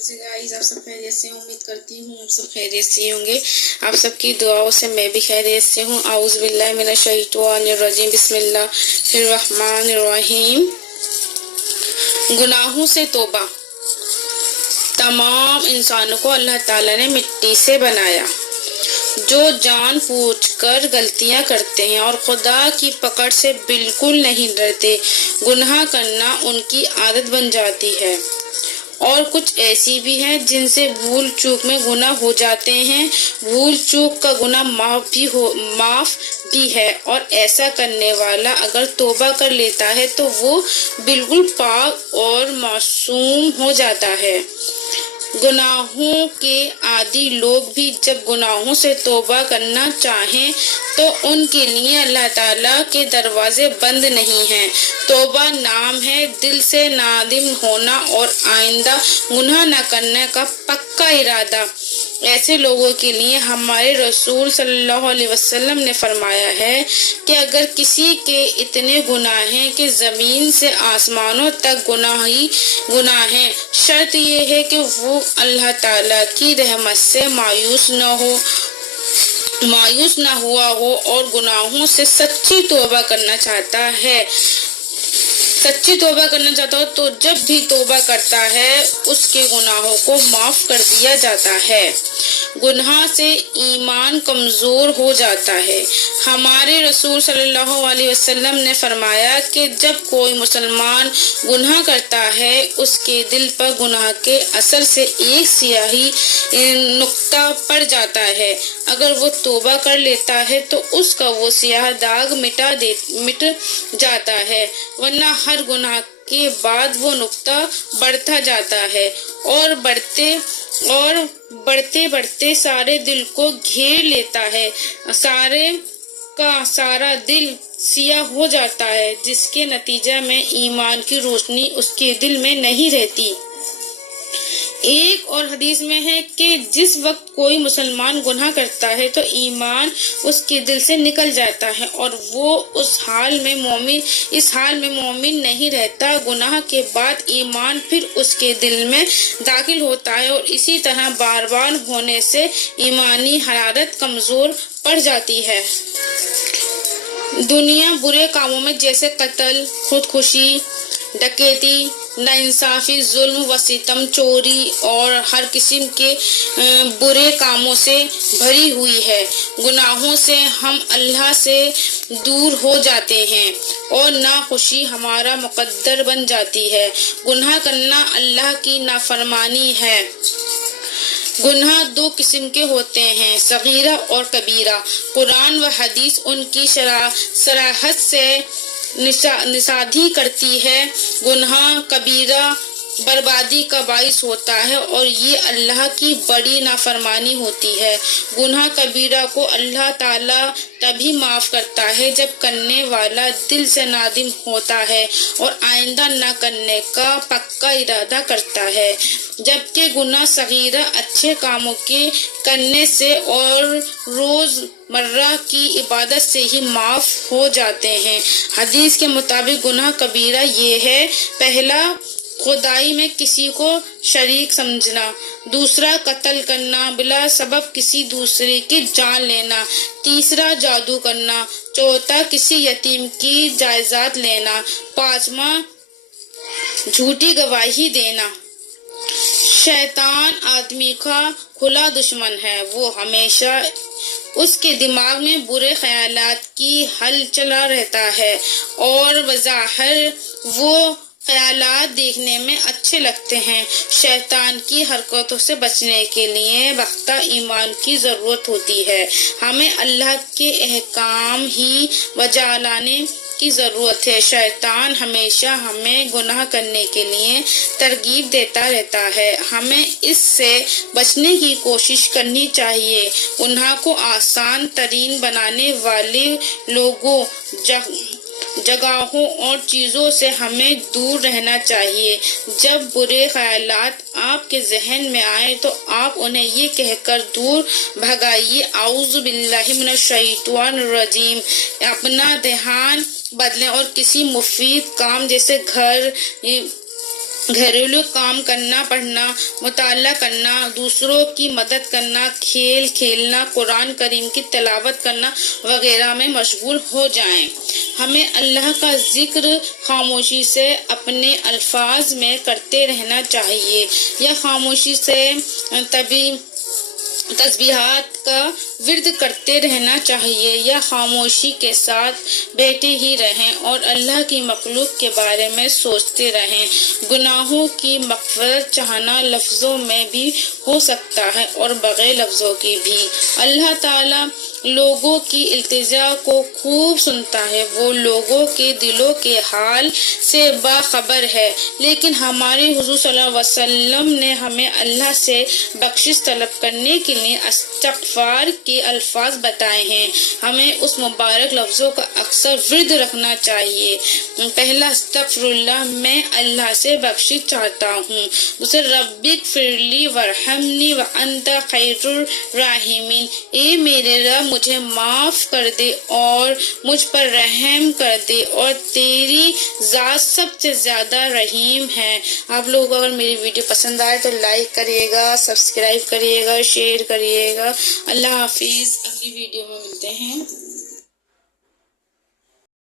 سے گائز آپ سب خیریت سے، امید کرتی ہوں آپ سب خیریت سے ہوں گے۔ آپ سب کی دعاؤں سے میں بھی خیریت سے ہوں۔ اعوذ باللہ من الشیطان الرجیم، بسم اللہ الرحمن الرحیم۔ گناہوں سے توبہ۔ تمام انسانوں کو اللہ تعالیٰ نے مٹی سے بنایا۔ جو جان بوجھ کر غلطیاں کرتے ہیں اور خدا کی پکڑ سے بالکل نہیں ڈرتے، گناہ کرنا ان کی عادت بن جاتی ہے۔ اور کچھ ایسی بھی ہیں جن سے بھول چوک میں گناہ ہو جاتے ہیں۔ بھول چوک کا گناہ معاف بھی ہے، اور ایسا کرنے والا اگر توبہ کر لیتا ہے تو وہ بالکل پاک اور معصوم ہو جاتا ہے۔ گناہوں کے عادی لوگ بھی جب گناہوں سے توبہ کرنا چاہیں تو ان کے لیے اللہ تعالیٰ کے دروازے بند نہیں ہیں۔ توبہ نام ہے دل سے نادم ہونا اور آئندہ گناہ نہ کرنے کا پکا ارادہ۔ ایسے لوگوں کے لیے ہمارے رسول صلی اللہ علیہ وسلم نے فرمایا ہے کہ اگر کسی کے اتنے گناہ ہیں کہ زمین سے آسمانوں تک گناہ ہی گناہ ہیں، شرط یہ ہے کہ وہ اللہ تعالیٰ کی رحمت سے مایوس نہ ہوا ہو اور گناہوں سے سچی توبہ کرنا چاہتا ہو تو جب بھی توبہ کرتا ہے اس کے گناہوں کو معاف کر دیا جاتا ہے۔ گناہ سے ایمان کمزور ہو جاتا ہے۔ ہمارے رسول صلی اللہ علیہ وسلم نے فرمایا کہ جب کوئی مسلمان گناہ کرتا ہے اس کے دل پر گناہ کے اثر سے ایک سیاہی نقطہ پڑ جاتا ہے۔ اگر وہ توبہ کر لیتا ہے تو اس کا وہ سیاہ داغ مٹ جاتا ہے، ورنہ ہر گناہ کے بعد وہ نقطہ بڑھتا جاتا ہے اور بڑھتے سارے دل کو گھیر لیتا ہے۔ سارے کا سارا دل سیاہ ہو جاتا ہے، جس کے نتیجہ میں ایمان کی روشنی اس کے دل میں نہیں رہتی۔ ایک اور حدیث میں ہے کہ جس وقت کوئی مسلمان گناہ کرتا ہے تو ایمان اس کے دل سے نکل جاتا ہے اور وہ اس حال میں مومن نہیں رہتا۔ گناہ کے بعد ایمان پھر اس کے دل میں داخل ہوتا ہے اور اسی طرح بار بار ہونے سے ایمانی حرارت کمزور پڑ جاتی ہے۔ دنیا برے کاموں میں جیسے قتل، خودکشی، ڈکیتی، ناانصافی، ظلم و ستم، چوری اور ہر قسم کے برے کاموں سے بھری ہوئی ہے۔ گناہوں سے ہم اللہ سے دور ہو جاتے ہیں اور ناخوشی ہمارا مقدر بن جاتی ہے۔ گناہ کرنا اللہ کی نافرمانی ہے۔ گناہ دو قسم کے ہوتے ہیں، صغیرہ اور کبیرہ۔ قرآن و حدیث ان کی صراحت سے نشاندہی کرتی ہے۔ گناہ کبیرہ بربادی کا باعث ہوتا ہے اور یہ اللہ کی بڑی نافرمانی ہوتی ہے۔ گناہ کبیرہ کو اللہ تعالیٰ تبھی معاف کرتا ہے جب کرنے والا دل سے نادم ہوتا ہے اور آئندہ نہ کرنے کا پکا ارادہ کرتا ہے، جبکہ گناہ صغیرہ اچھے کاموں کے کرنے سے اور روز مرہ کی عبادت سے ہی معاف ہو جاتے ہیں۔ حدیث کے مطابق گناہ کبیرہ یہ ہے: پہلا، خدائی میں کسی کو شریک سمجھنا، دوسرا، قتل کرنا بلا سبب کسی دوسرے کی جان لینا، تیسرا، جادو کرنا، چوتھا، کسی یتیم کی جائیداد لینا، پانچواں، جھوٹی گواہی دینا۔ شیطان آدمی کا کھلا دشمن ہے۔ وہ ہمیشہ اس کے دماغ میں برے خیالات کی ہل چلا رہتا ہے اور بظاہر وہ خیالات دیکھنے میں اچھے لگتے ہیں۔ شیطان کی حرکتوں سے بچنے کے لیے پختہ ایمان کی ضرورت ہوتی ہے۔ ہمیں اللہ کے احکام ہی بجا لانے کی ضرورت ہے۔ شیطان ہمیشہ ہمیں گناہ کرنے کے لیے ترغیب دیتا رہتا ہے۔ ہمیں اس سے بچنے کی کوشش کرنی چاہیے۔ گناہ کو آسان ترین بنانے والے لوگوں، جگہوں اور چیزوں سے ہمیں دور رہنا چاہیے۔ جب برے خیالات آپ کے ذہن میں آئیں تو آپ انہیں یہ کہہ کر دور بھگائیے: اعوذ باللہ من الشیطان الرجیم۔ اپنا دھیان بدلیں اور کسی مفید کام جیسے گھر گھریلو کام کرنا، پڑھنا، مطالعہ کرنا، دوسروں کی مدد کرنا، کھیل کھیلنا، قرآن کریم کی تلاوت کرنا وغیرہ میں مشغول ہو جائیں۔ ہمیں اللہ کا ذکر خاموشی سے اپنے الفاظ میں کرتے رہنا چاہیے، یا خاموشی سے تسبیحات کا ورد کرتے رہنا چاہیے، یا خاموشی کے ساتھ بیٹھے ہی رہیں اور اللہ کی مخلوق کے بارے میں سوچتے رہیں۔ گناہوں کی مغفرت چاہنا لفظوں میں بھی ہو سکتا ہے اور بغیر لفظوں کی بھی۔ اللہ تعالیٰ لوگوں کی التجا کو خوب سنتا ہے، وہ لوگوں کے دلوں کے حال سے باخبر ہے، لیکن ہمارے حضور صلی اللہ علیہ وسلم نے ہمیں اللہ سے بخشش طلب کرنے کے لیے استغفار کے الفاظ بتائے ہیں۔ ہمیں اس مبارک لفظوں کا اکثر ورد رکھنا چاہیے۔ پہلا، استغفر اللہ، میں اللہ سے بخشش چاہتا ہوں۔ دوسرا، رب اغفر لی وارحمنی وانت خیر الراحمین، اے میرے رب مجھے معاف کر دے اور مجھ پر رحم کر دے، اور تیری ذات سب سے زیادہ رحیم ہے۔ آپ لوگوں کو اگر میری ویڈیو پسند آئے تو لائک کریے گا، سبسکرائب کریے گا، شیئر کریے گا۔ اللہ حافظ، اگلی ویڈیو میں ملتے ہیں۔